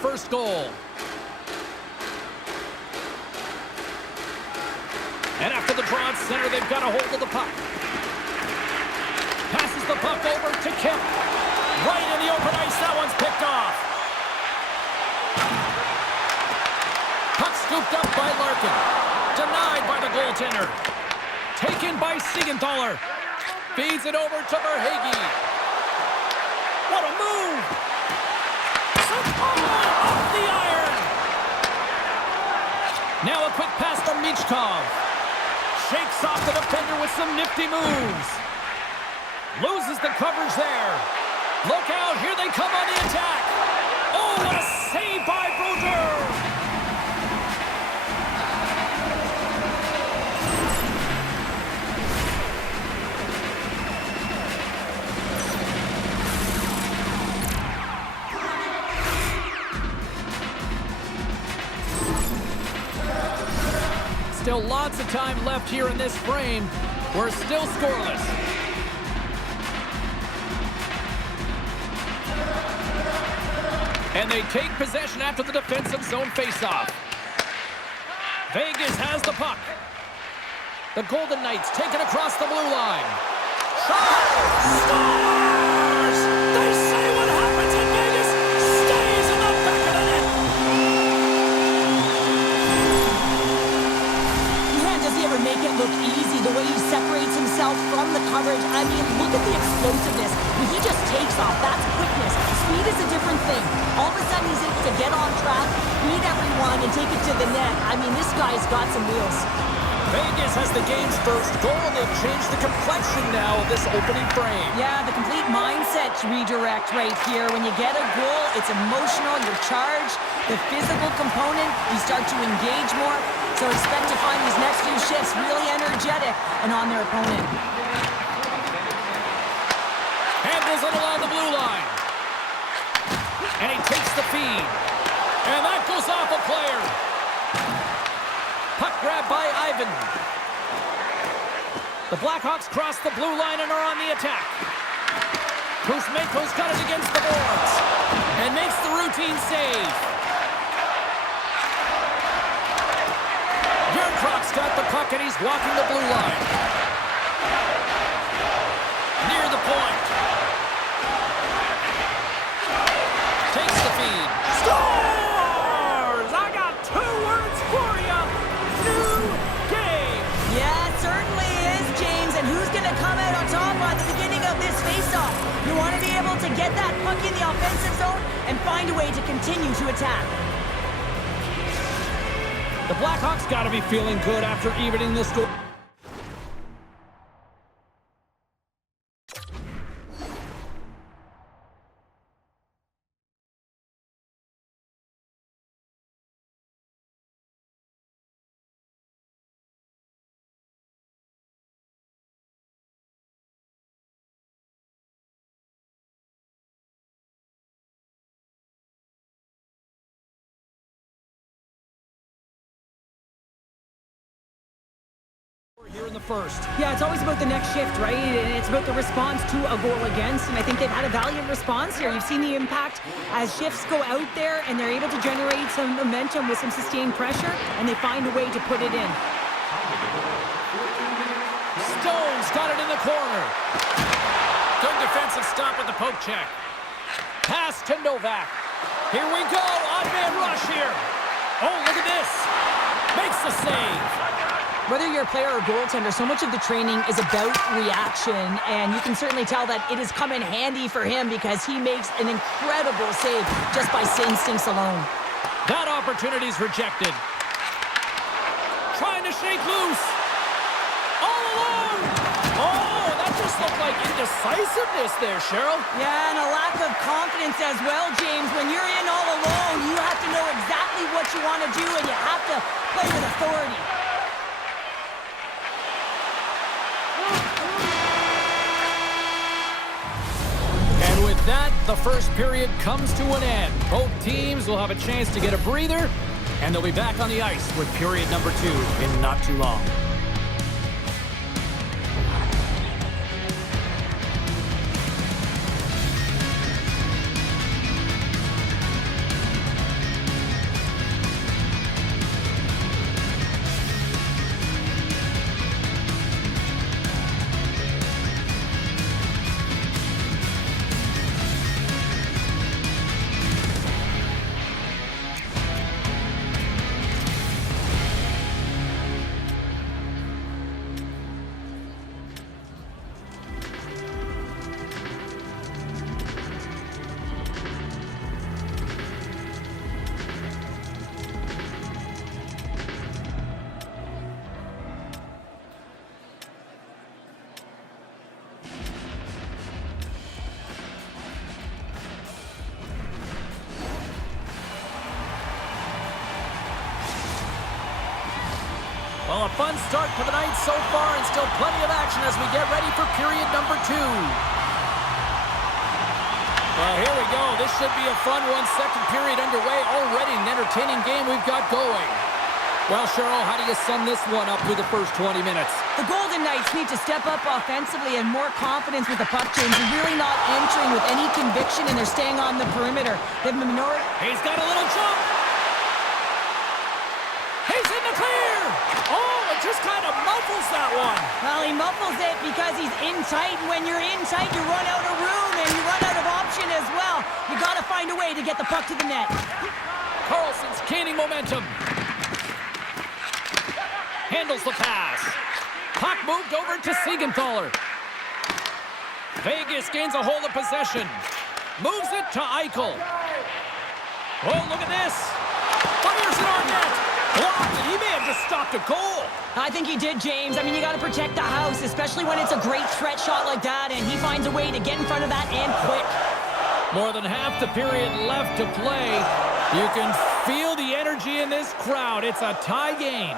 first goal. And after the draw at center, they've got a hold of the puck. Passes the puck over to Kemp. Right in the open ice, that one's picked off. Puck scooped up by Larkin. Denied by the goaltender. Taken by Siegenthaler. Feeds it over to Verhaeghe. What a move! Off the iron! Now a quick pass from Michkov. Shakes off the defender with some nifty moves. Loses the coverage there. Look out, here they come on the attack. Oh, what a save by Brodeur! Still lots of time left here in this frame. We're still scoreless. And they take possession after the defensive zone faceoff. Vegas has the puck. The Golden Knights taken across the blue line. Schaut scores! They say what happens in Vegas stays in the back of the net. Man, does he ever make it look easy? The way he separates himself from the coverage. I mean, look at the explosiveness. When he just takes off, that's quickness. Speed is a different thing. All of a sudden, he's able to get on track, beat everyone, and take it to the net. I mean, this guy's got some wheels. Vegas has the game's first goal, and they've changed the complexion now of this opening frame. Yeah, the complete mindset redirect right here. When you get a goal, it's emotional, you're charged. The physical component, you start to engage more. So expect to find these next few shifts really energetic and on their opponent. Handles it along the blue line. And he takes the feed. And that goes off a player. Puck grab by Ivan. The Blackhawks cross the blue line and are on the attack. Kuzmenko's got it against the boards. And makes the routine save. Yerkrok's got the puck and he's walking the blue line. Near the point. Takes the feed. Scores! I got 2 words for you. New game. Yeah, it certainly is, James. And who's going to come out on top at the beginning of this faceoff? You want to be able to get that puck in the offensive zone and find a way to continue to attack. The Blackhawks got to be feeling good after evening this score. Here in the first. Yeah, it's always about the next shift, right? And it's about the response to a goal against, and I think they've had a valiant response here. You've seen the impact as shifts go out there, and they're able to generate some momentum with some sustained pressure, and they find a way to put it in. Stone's got it in the corner. Good defensive stop with the poke check. Pass to Novak. Here we go. Odd-man rush here. Oh, look at this. Makes the save. Whether you're a player or goaltender, so much of the training is about reaction, and you can certainly tell that it has come in handy for him because he makes an incredible save just by instincts alone. That opportunity's rejected. Trying to shake loose. All alone. Oh, that just looked like indecisiveness there, Cheryl. Yeah, and a lack of confidence as well, James. When you're in all alone, you have to know exactly what you want to do, and you have to play with authority. That, the first period comes to an end. Both teams will have a chance to get a breather, and they'll be back on the ice with period number 2 in not too long. Well, a fun start to the night so far and still plenty of action as we get ready for period number 2. Well, here we go. This should be a fun one. Second period underway. Already an entertaining game we've got going. Well, Cheryl, how do you sum this one up through the first 20 minutes? The Golden Knights need to step up offensively and more confidence with the puck, James. They're really not entering with any conviction, and they're staying on the perimeter. They have a minority. He's got a little jump. He's in the clear. Oh, it just kind of muffles that one. Well, he muffles it because he's in tight, and when you're in tight, you run out of room, and you run out of option as well. You got to find a way to get the puck to the net. Carlson's gaining momentum. Handles the pass. Puck moved over to Siegenthaler. Vegas gains a hold of possession. Moves it to Eichel. Oh, look at this. Fires it on net. Blocked, and he may have just stopped a goal. I think he did, James. I mean, you got to protect the house, especially when it's a great threat shot like that, and he finds a way to get in front of that and quick. More than half the period left to play. You can feel the energy in this crowd. It's a tie game.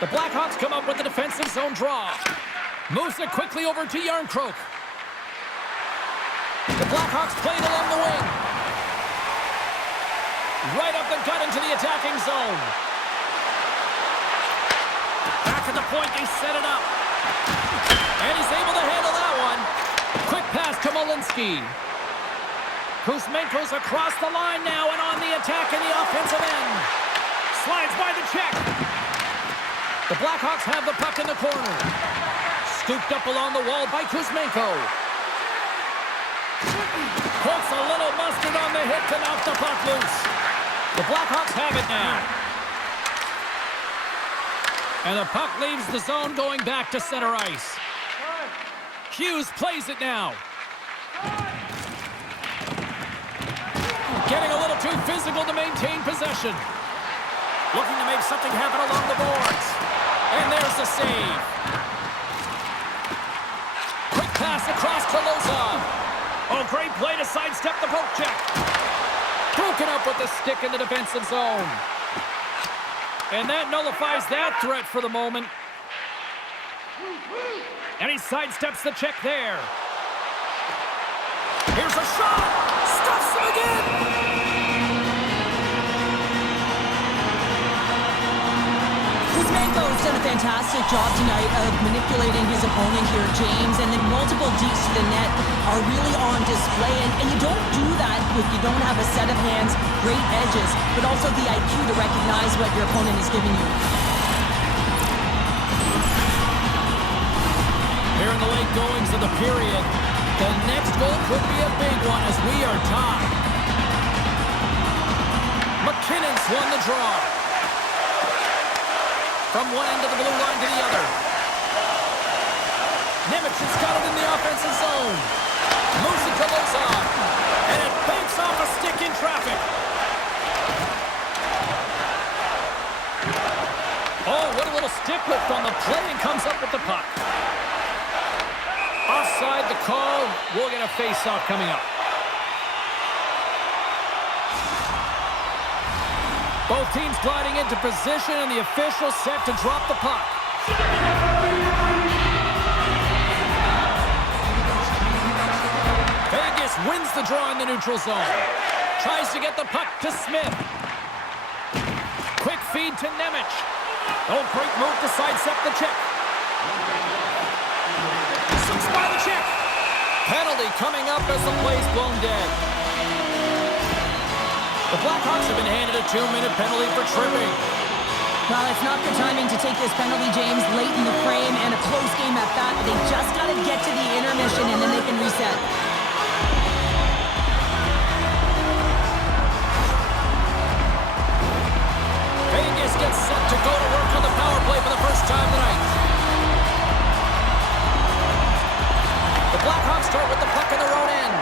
The Blackhawks come up with the defensive zone draw. Moves it quickly over to Yarncroke. The Blackhawks play it along the wing. Right up the gut into the attacking zone. Back at the point, they set it up. And he's able to handle that one. Quick pass to Malinsky. Kuzmenko's across the line now and on the attack in the offensive end. Slides by the check. The Blackhawks have the puck in the corner. Scooped up along the wall by Kuzmenko. Pokes a little mustard on the hit to knock the puck loose. The Blackhawks have it now. And the puck leaves the zone going back to center ice. Hughes plays it now. Getting a little too physical to maintain possession. Looking to make something happen along the boards. And there's the save. Quick pass across to Lozon. Oh, great play to sidestep the poke check. Broken up with the stick in the defensive zone. And that nullifies that threat for the moment. And he sidesteps the check there. Here's a shot. Stuffs him again. Kuzmenko's done a fantastic job tonight of manipulating his opponent here, James, and the multiple deeps to the net are really on display, and you don't do that if you don't have a set of hands, great edges, but also the IQ to recognize what your opponent is giving you. Here in the late goings of the period, the next goal could be a big one as we are tied. McKinnon's won the draw. From one end of the blue line to the other. Nemec has got it in the offensive zone. Moves it to Lozon. And it banks off a stick in traffic. Oh, what a little stick lift on the play and comes up with the puck. Offside the call. We'll get a face-off coming up. Both teams gliding into position, and the official set to drop the puck. Vegas wins the draw in the neutral zone. Tries to get the puck to Smith. Quick feed to Nemec. Oh, great move to sidestep the check. Slips by the check. Penalty coming up as the play's blown dead. The Blackhawks have been handed a 2-minute penalty for tripping. Well, it's not good timing to take this penalty, James, late in the frame and a close game at that. They just got to get to the intermission and then they can reset. Vegas gets set to go to work on the power play for the first time tonight. The Blackhawks start with the puck in their own end.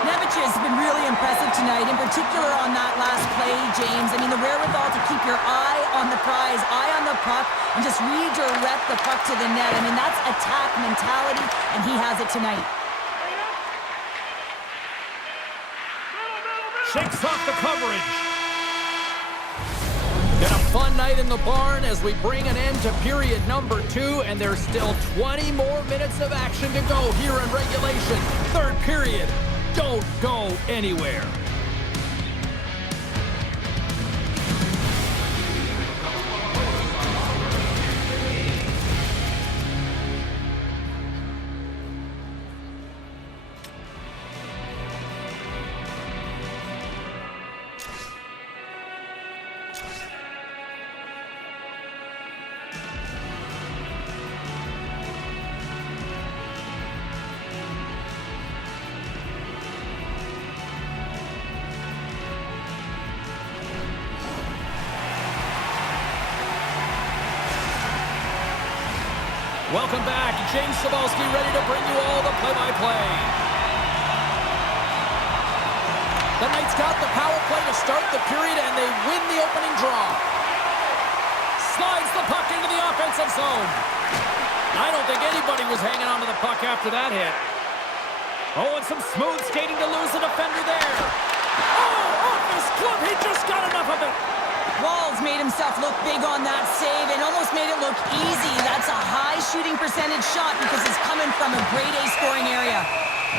Nemec has been really impressive tonight, in particular on that last play, James. I mean, the wherewithal to keep your eye on the prize, eye on the puck, and just redirect the puck to the net. I mean, that's attack mentality, and he has it tonight. Shakes off the coverage. fun night in the barn as we bring an end to period number 2, and there's still 20 more minutes of action to go here in regulation. Third period. Don't go anywhere. Welcome back. James Cybulski ready to bring you all the play-by-play. The Knights got the power play to start the period, and they win the opening draw. Slides the puck into the offensive zone. I don't think anybody was hanging on to the puck after that hit. Oh, and some smooth skating to lose a defender there. Oh, off his glove. He just got enough of it. Walls made himself look big on that save and almost made it look easy. That's a high shooting percentage shot because it's coming from a grade A scoring area.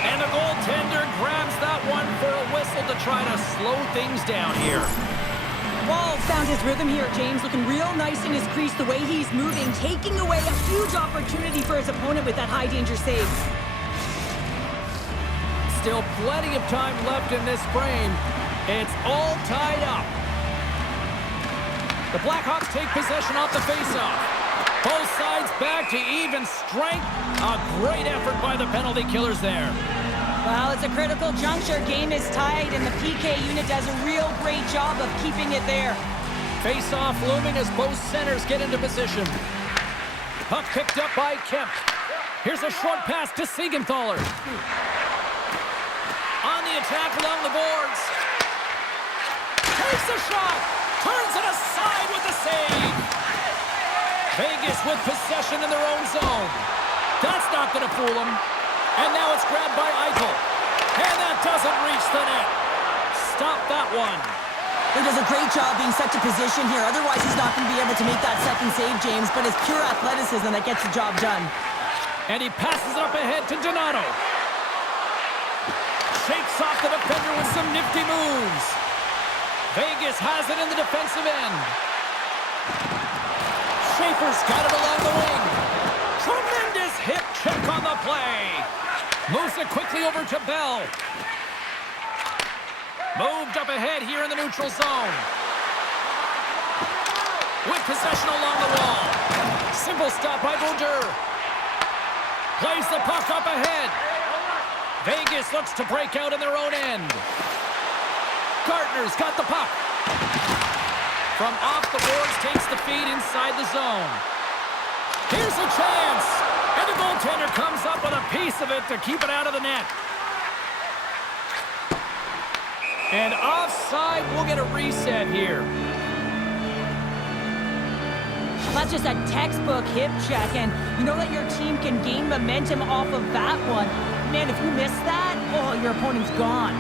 And the goaltender grabs that one for a whistle to try to slow things down here. Walls found his rhythm here, James, looking real nice in his crease the way he's moving, taking away a huge opportunity for his opponent with that high danger save. Still plenty of time left in this frame. It's all tied up. The Blackhawks take possession off the faceoff. Both sides back to even strength. A great effort by the penalty killers there. Well, it's a critical juncture. Game is tied, and the PK unit does a real great job of keeping it there. Faceoff looming as both centers get into position. Puck picked up by Kemp. Here's a short pass to Siegenthaler. On the attack along the boards. Takes a shot. Turns it aside with the save. Vegas with possession in their own zone. That's not going to fool them. And now it's grabbed by Eichel. And that doesn't reach the net. Stop that one. He does a great job being set to position here. Otherwise, he's not going to be able to make that second save, James. But it's pure athleticism that gets the job done. And he passes it up ahead to Donato. Shakes off the defender with some nifty moves. Vegas has it in the defensive end. Schaefer's got it along the wing. Tremendous hip check on the play. Moves it quickly over to Bell. Moved up ahead here in the neutral zone. With possession along the wall. Simple stop by Bouder. Plays the puck up ahead. Vegas looks to break out in their own end. Gardner's got the puck. From off the boards, takes the feed inside the zone. Here's a chance. And the goaltender comes up with a piece of it to keep it out of the net. And offside, we'll get a reset here. That's just a textbook hip check, and you know that your team can gain momentum off of that one. Man, if you miss that, oh, your opponent's gone.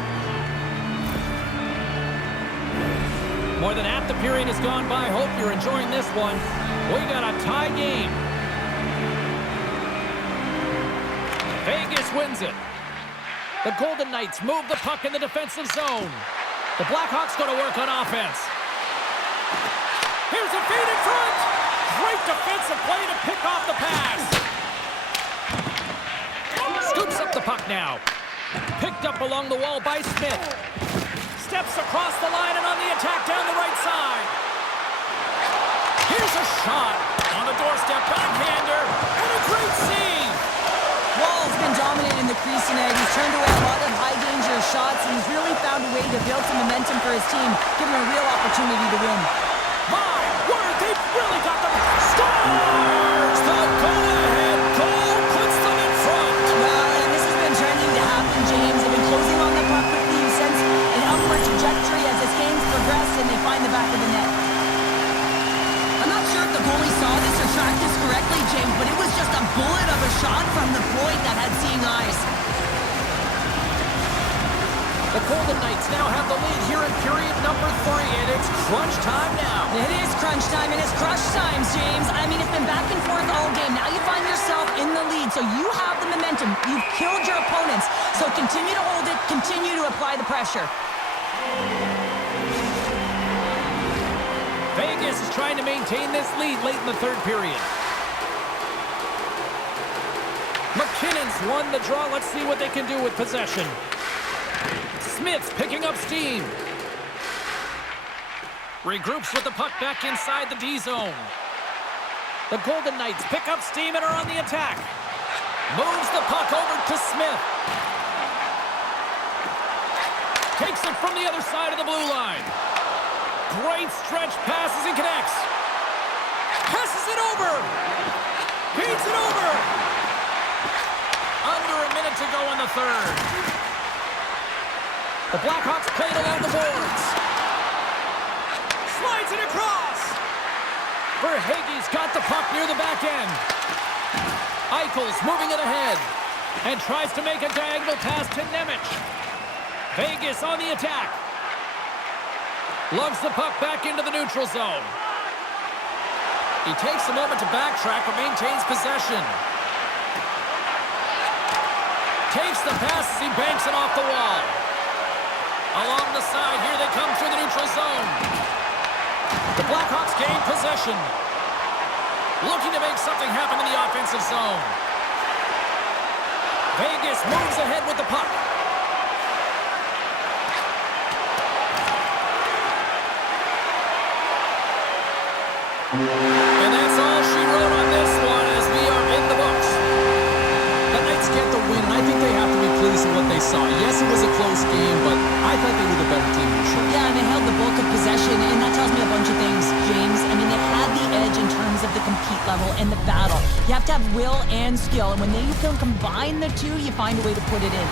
More than half the period has gone by. Hope you're enjoying this one. We got a tie game. Vegas wins it. The Golden Knights move the puck in the defensive zone. The Blackhawks go to work on offense. Here's a feed in front. Great defensive play to pick off the pass. Scoops up the puck now. Picked up along the wall by Smith. Steps across the line and on the attack down the right side. Here's a shot. On the doorstep, backhander, and a great save. Wall's been dominant in the crease tonight. He's turned away a lot of high-danger shots, and he's really found a way to build some momentum for his team, giving a real opportunity to win. My word, they've really got them. Scores! The go-ahead goal puts them in front. Well, and this has been trending to happen, James. They've been closing on the puck quickly. You've sensed an upward trajectory as this game's progressed, and they find the back of the net. I'm not sure if the goalie saw this or tracked this correctly, James, but it was just a bullet of a shot from the point that had seeing eyes. The Golden Knights now have the lead here in period number 3, and it's crunch time now. It is crunch time, and it's crush times, James. I mean, it's been back and forth all game. Now you find yourself in the lead, so you have the momentum. You've killed your opponents, so continue to hold it, continue to apply the pressure. Vegas is trying to maintain this lead late in the third period. McKinnon's won the draw. Let's see what they can do with possession. Smith's picking up steam. Regroups with the puck back inside the D zone. The Golden Knights pick up steam and are on the attack. Moves the puck over to Smith. Takes it from the other side of the blue line. Great stretch passes and connects. Passes it over. Beats it over. Under a minute to go in the third. The Blackhawks played along the boards. Slides it across. Verhaeghe's got the puck near the back end. Eichel's moving it ahead and tries to make a diagonal pass to Nemec. Vegas on the attack. Lugs the puck back into the neutral zone. He takes a moment to backtrack but maintains possession. Takes the pass as he banks it off the wall. Along the side, here they come through the neutral zone. The Blackhawks gain possession. Looking to make something happen in the offensive zone. Vegas moves ahead with the puck. And that's all she wrote on this one as we are in the books. The Knights get the win, and I think they have to be pleased with what they saw. Yes, it was a close game, but I thought they were the better team for sure. Yeah, and they held the bulk of possession, and that tells me a bunch of things, James. I mean, they had the edge in terms of the compete level and the battle. You have to have will and skill, and when you can combine the two, you find a way to put it in.